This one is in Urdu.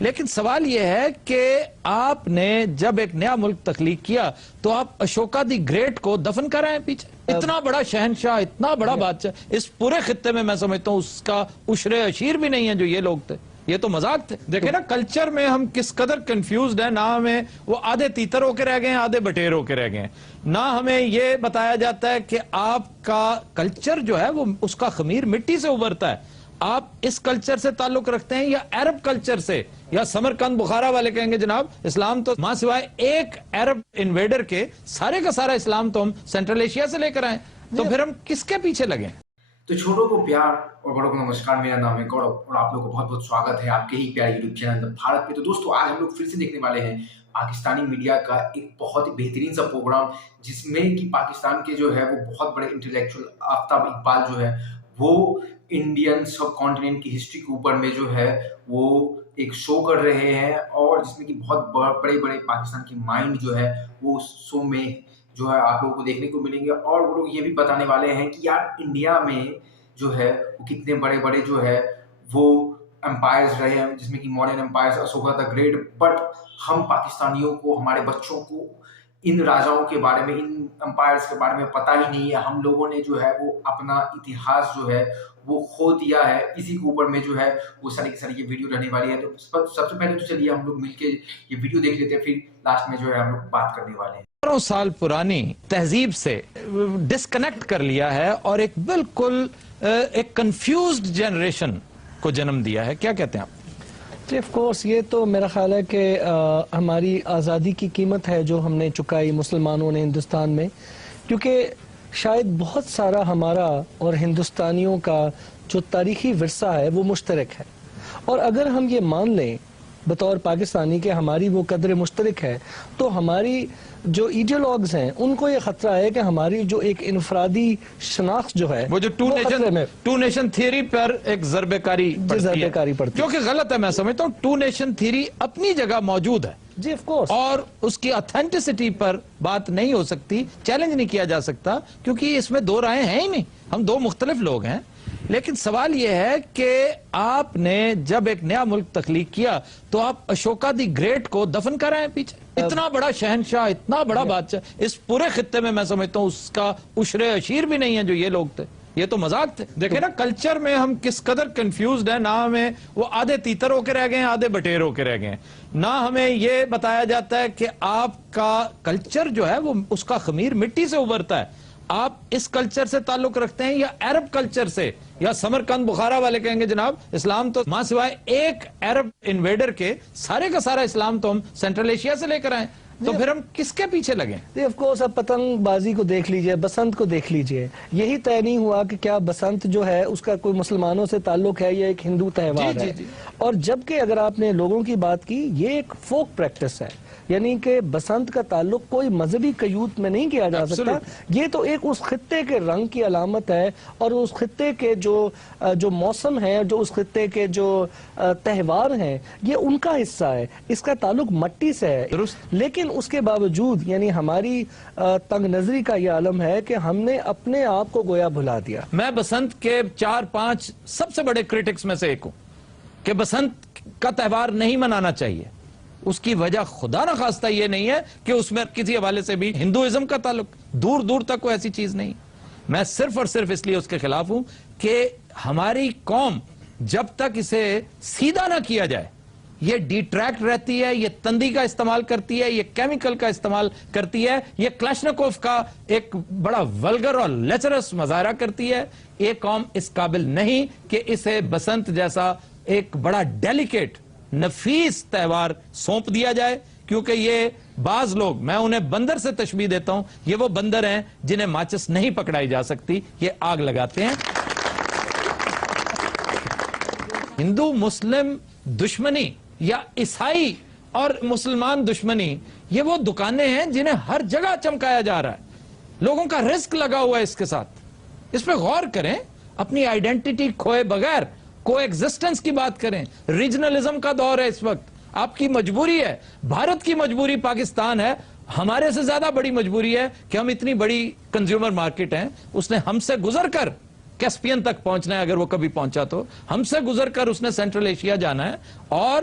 لیکن سوال یہ ہے کہ آپ نے جب ایک نیا ملک تخلیق کیا تو آپ اشوکا دی گریٹ کو دفن کر رہے ہیں پیچھے. اتنا بڑا شہنشاہ، اتنا بڑا بادشاہ اس پورے خطے میں سمجھتا ہوں اس کا عشر اشیر بھی نہیں ہے جو یہ لوگ تھے. یہ تو مذاق تھے. دیکھیں نا کلچر میں ہم کس قدر کنفیوزڈ ہیں. نہ ہمیں وہ آدھے تیتر ہو کے رہ گئے ہیں، آدھے بٹیر ہو کے رہ گئے ہیں. نہ ہمیں یہ بتایا جاتا ہے کہ آپ کا کلچر جو ہے وہ اس کا خمیر مٹی سے ابھرتا ہے. آپ اس کلچر سے تعلق رکھتے ہیں یا عرب کلچر سے؟ یا سمرقند بخارا والے کہیں گے جناب اسلام تو ماں سوائے ایک عرب انویڈر کے سارے کا سارا اسلام تو ہم سینٹرل ایشیا سے لے کر آئے. تو پھر ہم کس کے پیچھے لگیں؟ تو چھوٹوں کو پیار اور بڑوں کو نمسکار. میرا نام ہے گورو اور آپ لوگوں کو بہت بہت سواگت ہے آپ کے ہی پیارے یوٹیوب چینل بھارت پہ. تو دوستو آج ہم لوگ پھر سے دیکھنے والے ہیں پاکستانی میڈیا کا ایک بہت ہی بہترین سا پروگرام، جس میں کہ پاکستان کے جو ہے وہ بہت بڑے انٹلیکچوئل آفتاب اقبال جو ہے وہ انڈین سب کانٹیننٹ کی ہسٹری کے اوپر میں جو ہے وہ ایک شو کر رہے ہیں، اور جس میں کہ بہت بڑے بڑے پاکستان کے مائنڈ جو ہے وہ اس شو میں جو ہے آپ لوگوں کو دیکھنے کو ملیں گے. اور وہ لوگ یہ بھی بتانے والے ہیں کہ یار انڈیا میں جو ہے وہ کتنے بڑے بڑے جو ہے وہ امپائرز رہے ہیں، جس میں کہ modern empires, Ashoka the great. But ہم پاکستانیوں کو، ہمارے بچوں کو ان راجاؤں کے بارے میں، ان امپائرز کے بارے میں پتہ ہی نہیں ہے. ہم لوگوں نے جو ہے وہ اپنا اتہاس جو ہے وہ کھو دیا ہے. اسی کے اوپر میں جو ہے وہ ساری کی ساری یہ ویڈیو رہنے والی ہے. تو سب سے پہلے تو چلیے ہم لوگ مل کے یہ ویڈیو دیکھ لیتے ہیں، پھر لاسٹ میں جو ہے ہم لوگ بات کرنے والے ہیں. 4 سال پرانی تہذیب سے ڈسکنیکٹ کر لیا ہے اور ایک بالکل ایک کنفیوزڈ جنریشن کو جنم دیا ہے. کیا کہتے ہیں آپ؟ جی آف کورس یہ تو میرا خیال ہے کہ ہماری آزادی کی قیمت ہے جو ہم نے چکائی مسلمانوں نے ہندوستان میں، کیونکہ شاید بہت سارا ہمارا اور ہندوستانیوں کا جو تاریخی ورثہ ہے وہ مشترک ہے. اور اگر ہم یہ مان لیں بطور پاکستانی کہ ہماری وہ قدر مشترک ہے، تو ہماری جو ایڈیولوگز ہیں ان کو یہ خطرہ ہے کہ ہماری جو ایک انفرادی شناخت جو ہے وہ جو ٹو نیشن تھیوری پر ایک ضربہ کاری پڑتی ہے، جو کہ غلط ہے. میں سمجھتا ہوں 2 نیشن تھیوری اپنی جگہ موجود ہے جی آف کورس، اور اس کی اتھینٹسٹی پر بات نہیں ہو سکتی، چیلنج نہیں کیا جا سکتا، کیونکہ اس میں 2 رائے ہیں ہی نہیں. ہم 2 مختلف لوگ ہیں. لیکن سوال یہ ہے کہ آپ نے جب ایک نیا ملک تخلیق کیا تو آپ اشوکا دی گریٹ کو دفن کر رہے ہیں پیچھے. اتنا بڑا شہنشاہ، اتنا بڑا بادشاہ اس پورے خطے میں سمجھتا ہوں اس کا عشر اشیر بھی نہیں ہے جو یہ لوگ تھے. یہ تو مذاق تھے. دیکھیں نا کلچر میں ہم کس قدر کنفیوزڈ ہیں. نہ ہمیں وہ آدھے تیتر ہو کے رہ گئے ہیں، آدھے بٹیر ہو کے رہ گئے ہیں. نہ ہمیں یہ بتایا جاتا ہے کہ آپ کا کلچر جو ہے وہ اس کا خمیر مٹی سے ابھرتا ہے. آپ اس کلچر سے تعلق رکھتے ہیں یا عرب کلچر سے؟ یا سمرقند بخارا والے کہیں گے جناب اسلام تو ماں سوائے ایک عرب انویڈر کے سارے کا سارا اسلام تو ہم سینٹرل ایشیا سے لے کر آئے. تو پھر ہم کس کے پیچھے لگیں؟ آف کورس اب پتنگ بازی کو دیکھ لیجئے، بسنت کو دیکھ لیجئے. یہی طے نہیں ہوا کہ کیا بسنت جو ہے اس کا کوئی مسلمانوں سے تعلق ہے یا ایک ہندو تہوار ہے. اور جبکہ اگر آپ نے لوگوں کی بات کی، یہ ایک فوک پریکٹس ہے، یعنی کہ بسنت کا تعلق کوئی مذہبی قیود میں نہیں کیا جا سکتا. یہ تو ایک اس خطے کے رنگ کی علامت ہے، اور اس خطے کے جو موسم ہے، جو اس خطے کے جو تہوار ہیں، یہ ان کا حصہ ہے. اس کا تعلق مٹی سے ہے. لیکن اس کے باوجود یعنی ہماری تنگ نظری کا یہ عالم ہے کہ ہم نے اپنے آپ کو گویا بھلا دیا. میں بسنت کے 4-5 سب سے بڑے کرٹکس میں سے ایک ہوں کہ بسنت کا تہوار نہیں منانا چاہیے. اس کی وجہ خدا نہ خواستہ یہ نہیں ہے کہ اس میں کسی حوالے سے بھی ہندوازم کا تعلق، دور دور تک کوئی ایسی چیز نہیں. میں صرف اور صرف اس لیے اس کے خلاف ہوں کہ ہماری قوم جب تک اسے سیدھا نہ کیا جائے یہ ڈیٹریکٹ رہتی ہے، یہ تندی کا استعمال کرتی ہے، یہ کیمیکل کا استعمال کرتی ہے، یہ کلاشنکوف کا ایک بڑا ولگر اور لیچرس مظاہرہ کرتی ہے. یہ قوم اس قابل نہیں کہ اسے بسنت جیسا ایک بڑا ڈیلیکیٹ نفیس تہوار سونپ دیا جائے. کیونکہ یہ بعض لوگ، میں انہیں بندر سے تشبیہ دیتا ہوں، یہ وہ بندر ہیں جنہیں ماچس نہیں پکڑائی جا سکتی، یہ آگ لگاتے ہیں. ہندو مسلم دشمنی یا عیسائی اور مسلمان دشمنی یہ وہ دکانیں ہیں جنہیں ہر جگہ چمکایا جا رہا ہے. لوگوں کا رزق لگا ہوا ہے اس کے ساتھ. اس پہ غور کریں. اپنی آئیڈینٹی کھوئے بغیر کو ایگزسٹنس کی بات کریں. ریجنلزم کا دور ہے اس وقت. آپ کی مجبوری ہے، بھارت کی مجبوری پاکستان ہے، ہمارے سے زیادہ بڑی مجبوری ہے کہ ہم اتنی بڑی کنزیومر مارکیٹ ہیں، اس نے ہم سے گزر کر کیسپین تک پہنچنا ہے. اگر وہ کبھی پہنچا تو ہم سے گزر کر اس نے سینٹرل ایشیا جانا ہے. اور